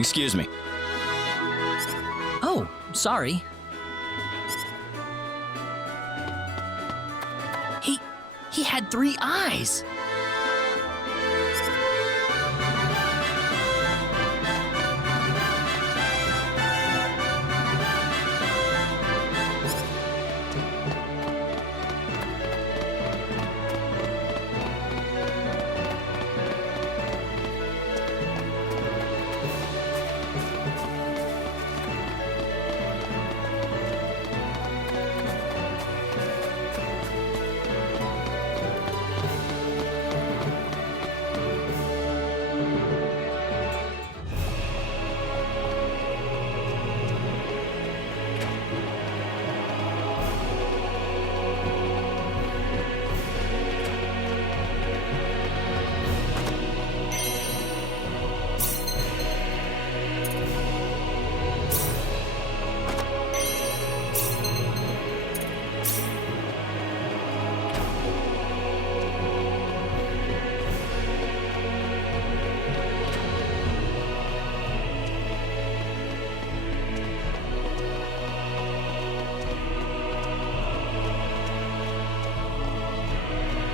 Excuse me. Oh, sorry. He had 3 eyes.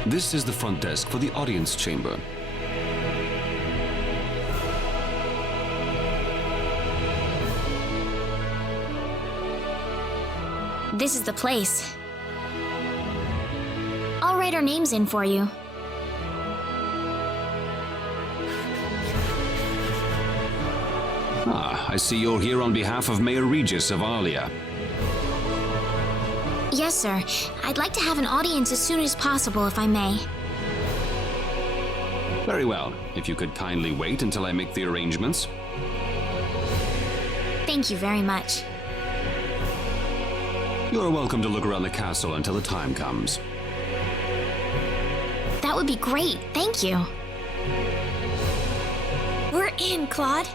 This is the front desk for the audience chamber. This is the place. I'll write our names in for you. Ah, I see you're here on behalf of Mayor Regis of Alia. Yes, sir. I'd like to have an audience as soon as possible, if I may. Very well. If you could kindly wait until I make the arrangements. Thank you very much. You're welcome to look around the castle until the time comes. That would be great. Thank you. We're in, Claude.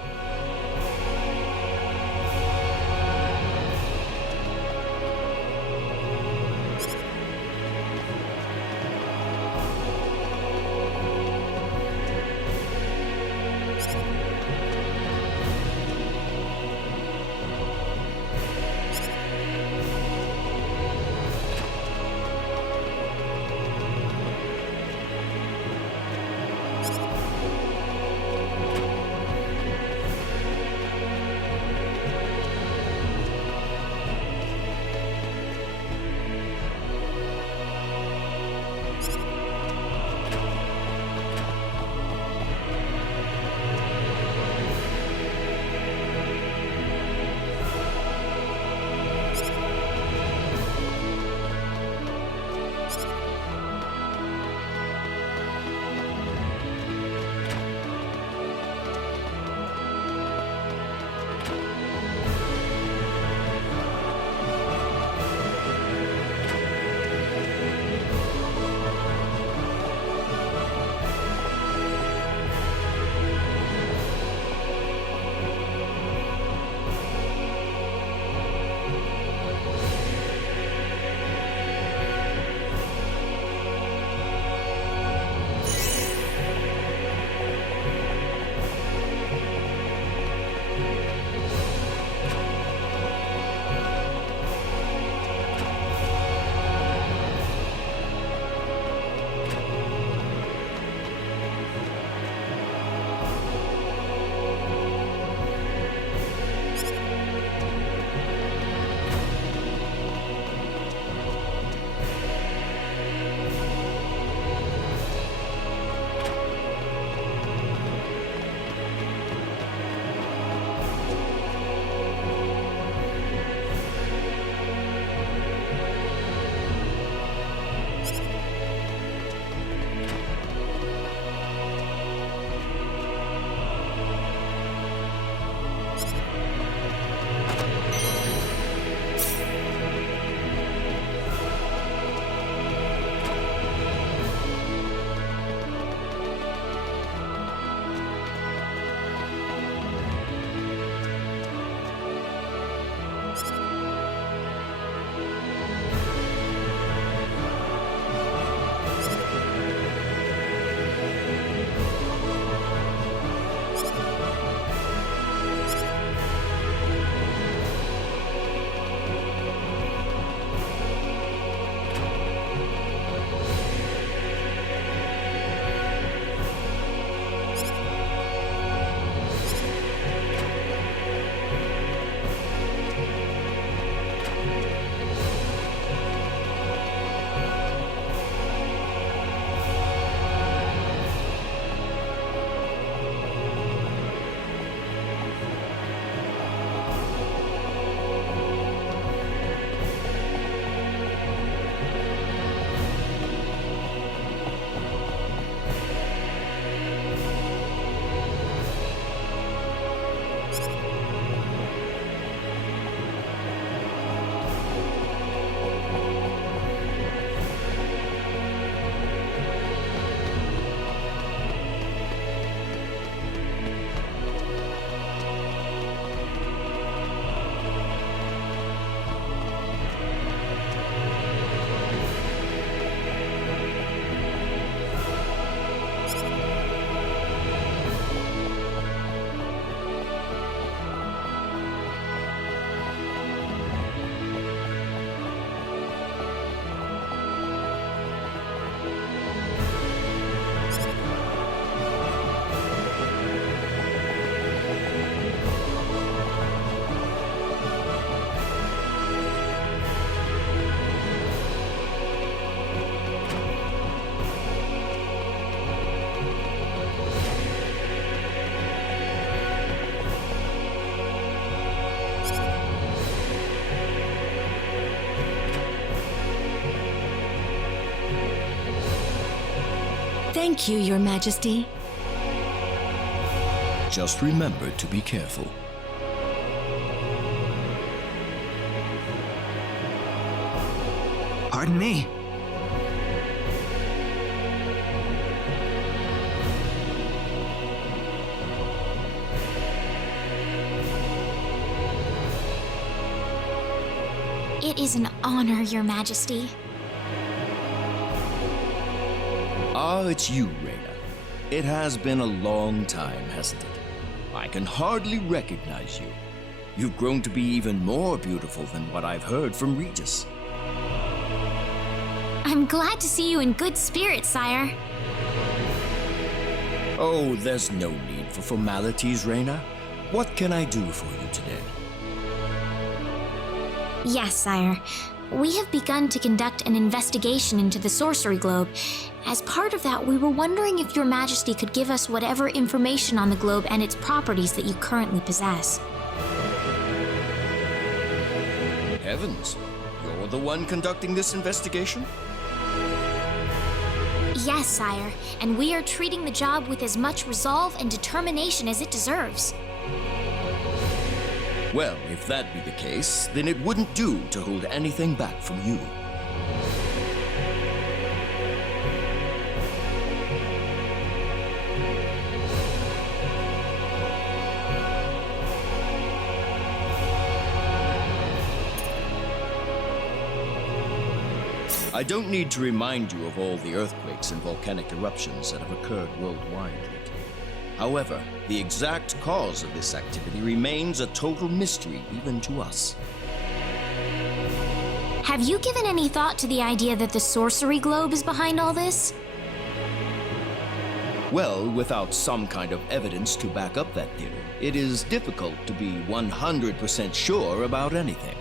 Thank you, Your Majesty. Just remember to be careful. Pardon me. It is an honor, Your Majesty. Ah, it's you, Reina. It has been a long time, hasn't it? I can hardly recognize you. You've grown to be even more beautiful than what I've heard from Regis. I'm glad to see you in good spirits, sire. Oh, there's no need for formalities, Reina. What can I do for you today? Yes, sire. We have begun to conduct an investigation into the Sorcery Globe. As part of that, we were wondering if Your Majesty could give us whatever information on the globe and its properties that you currently possess. Heavens, you're the one conducting this investigation? Yes, sire, and we are treating the job with as much resolve and determination as it deserves. Well, if that be the case, then it wouldn't do to hold anything back from you. I don't need to remind you of all the earthquakes and volcanic eruptions that have occurred worldwide lately. However, the exact cause of this activity remains a total mystery even to us. Have you given any thought to the idea that the Sorcery Globe is behind all this? Well, without some kind of evidence to back up that theory, it is difficult to be 100% sure about anything.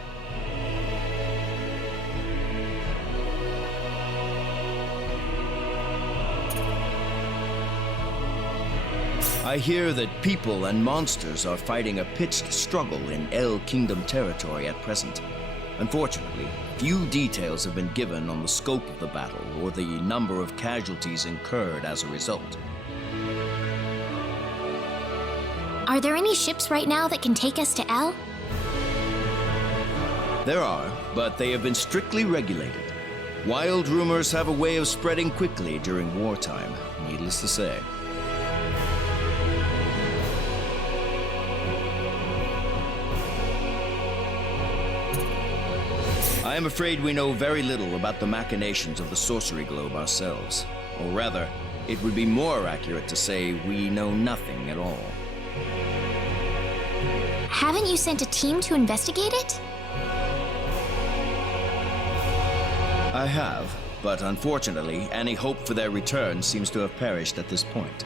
I hear that people and monsters are fighting a pitched struggle in El Kingdom territory at present. Unfortunately, few details have been given on the scope of the battle or the number of casualties incurred as a result. Are there any ships right now that can take us to El? There are, but they have been strictly regulated. Wild rumors have a way of spreading quickly during wartime, needless to say. I am afraid we know very little about the machinations of the Sorcery Globe ourselves. Or rather, it would be more accurate to say we know nothing at all. Haven't you sent a team to investigate it? I have, but unfortunately, any hope for their return seems to have perished at this point.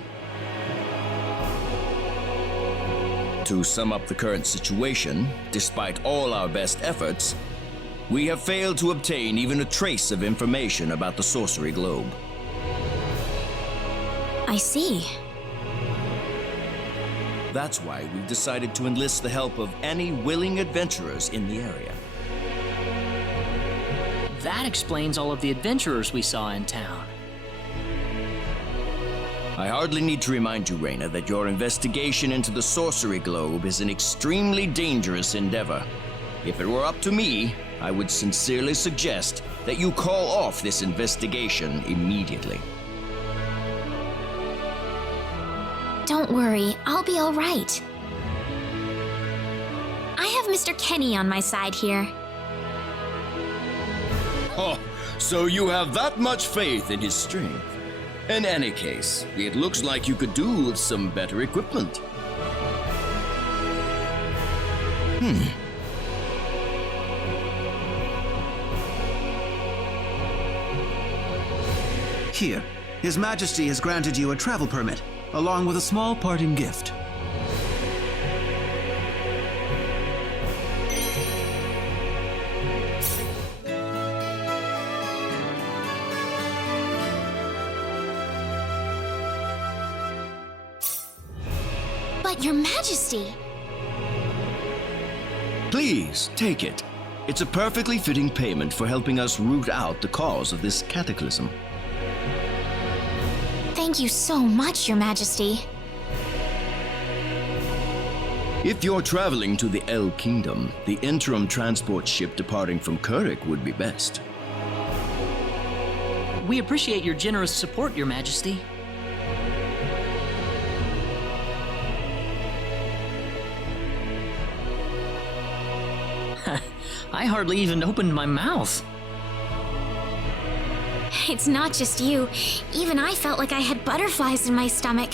To sum up the current situation, despite all our best efforts, we have failed to obtain even a trace of information about the Sorcery Globe. I see. That's why we've decided to enlist the help of any willing adventurers in the area. That explains all of the adventurers we saw in town. I hardly need to remind you, Reina, that your investigation into the Sorcery Globe is an extremely dangerous endeavor. If it were up to me, I would sincerely suggest that you call off this investigation immediately. Don't worry, I'll be all right. I have Mr. Kenny on my side here. Oh, so you have that much faith in his strength. In any case, it looks like you could do with some better equipment. Here, His Majesty has granted you a travel permit, along with a small parting gift. But Your Majesty! Please, take it. It's a perfectly fitting payment for helping us root out the cause of this cataclysm. Thank you so much, Your Majesty. If you're traveling to the El Kingdom, the interim transport ship departing from Kurik would be best. We appreciate your generous support, Your Majesty. I hardly even opened my mouth. It's not just you. Even I felt like I had butterflies in my stomach.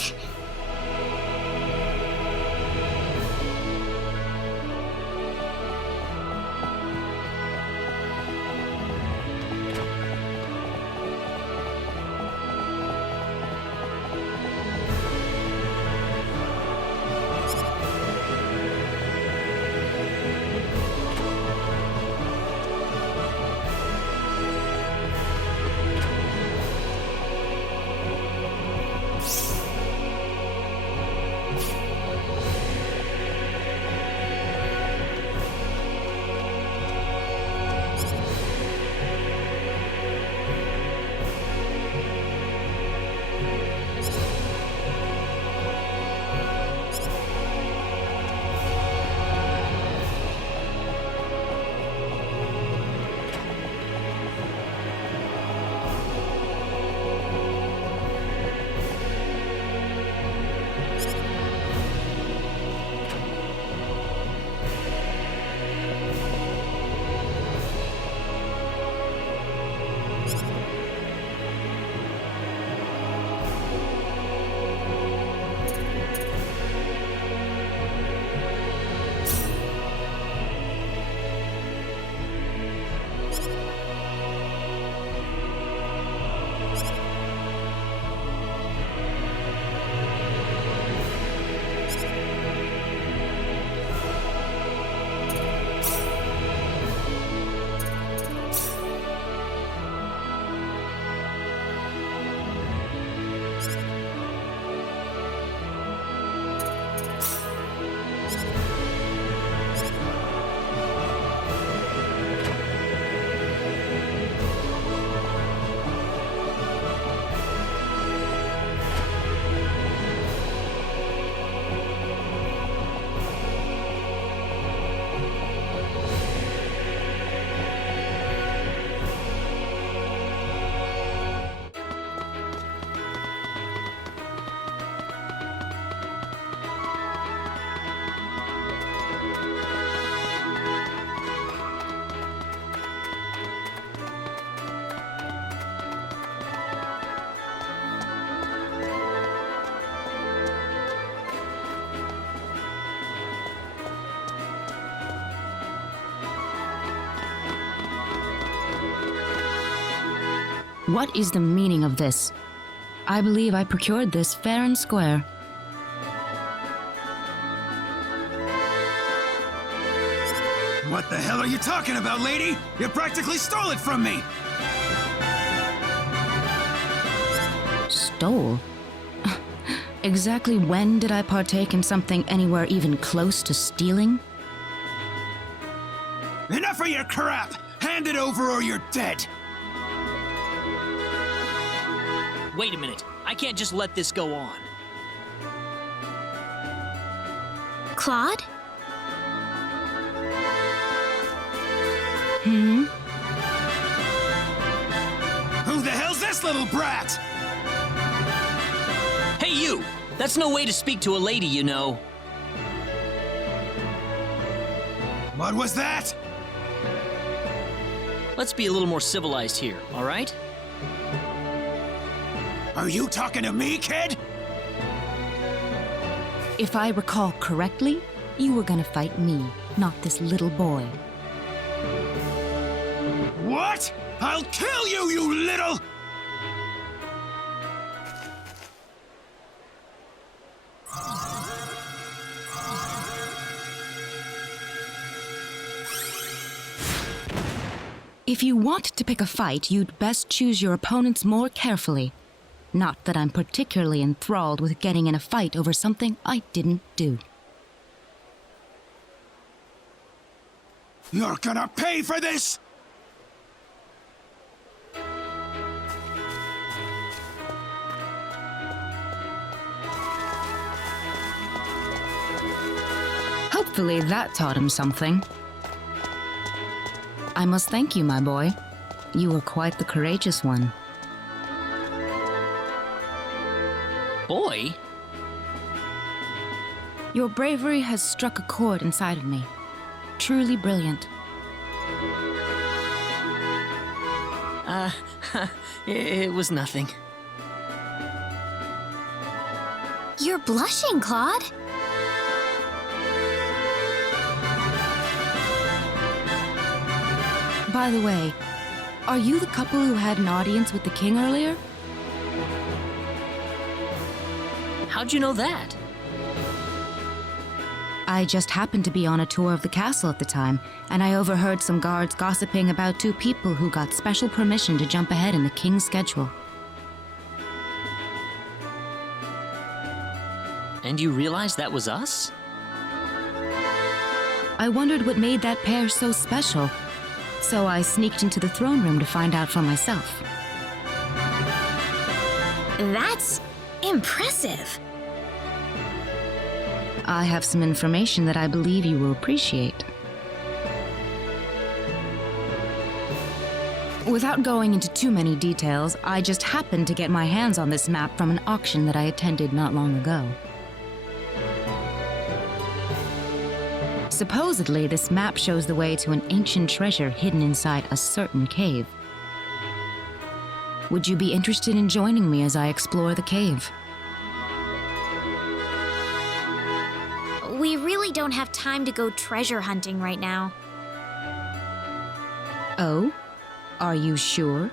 What is the meaning of this? I believe I procured this fair and square. What the hell are you talking about, lady? You practically stole it from me! Stole? Exactly when did I partake in something anywhere even close to stealing? Enough of your crap! Hand it over or you're dead! Wait a minute. I can't just let this go on. Claude? Who the hell's this little brat? Hey, you! That's no way to speak to a lady, you know. What was that? Let's be a little more civilized here, all right? Are you talking to me, kid? If I recall correctly, you were gonna fight me, not this little boy. What? I'll kill you, you little... If you want to pick a fight, you'd best choose your opponents more carefully. Not that I'm particularly enthralled with getting in a fight over something I didn't do. You're gonna pay for this! Hopefully that taught him something. I must thank you, my boy. You were quite the courageous one. Boy? Your bravery has struck a chord inside of me. Truly brilliant. It was nothing. You're blushing, Claude. By the way, are you the couple who had an audience with the king earlier? How'd you know that? I just happened to be on a tour of the castle at the time, and I overheard some guards gossiping about two people who got special permission to jump ahead in the king's schedule. And you realized that was us? I wondered what made that pair so special, so I sneaked into the throne room to find out for myself. That's impressive. I have some information that I believe you will appreciate. Without going into too many details, I just happened to get my hands on this map from an auction that I attended not long ago. Supposedly, this map shows the way to an ancient treasure hidden inside a certain cave. Would you be interested in joining me as I explore the cave? We really don't have time to go treasure hunting right now. Oh? Are you sure?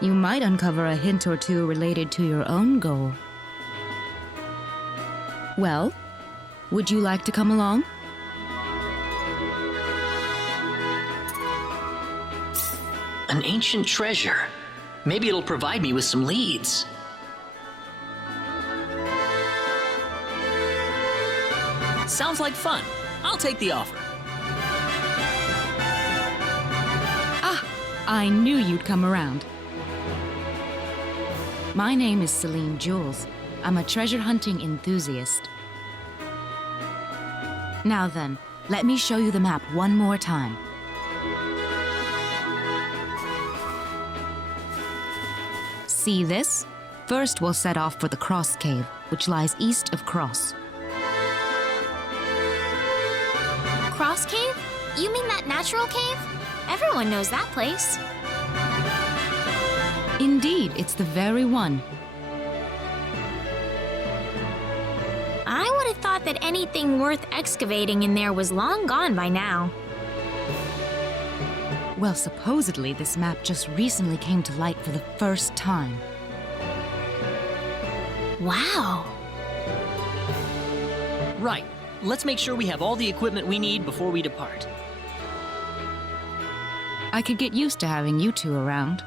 You might uncover a hint or two related to your own goal. Well, would you like to come along? An ancient treasure. Maybe it'll provide me with some leads. Sounds like fun. I'll take the offer. Ah, I knew you'd come around. My name is Celine Jules. I'm a treasure hunting enthusiast. Now then, let me show you the map one more time. See this? First, we'll set off for the Cross Cave, which lies east of Cross. Cross Cave? You mean that natural cave? Everyone knows that place. Indeed, it's the very one. I would have thought that anything worth excavating in there was long gone by now. Well, supposedly this map just recently came to light for the first time. Wow. Right. Let's make sure we have all the equipment we need before we depart. I could get used to having you two around.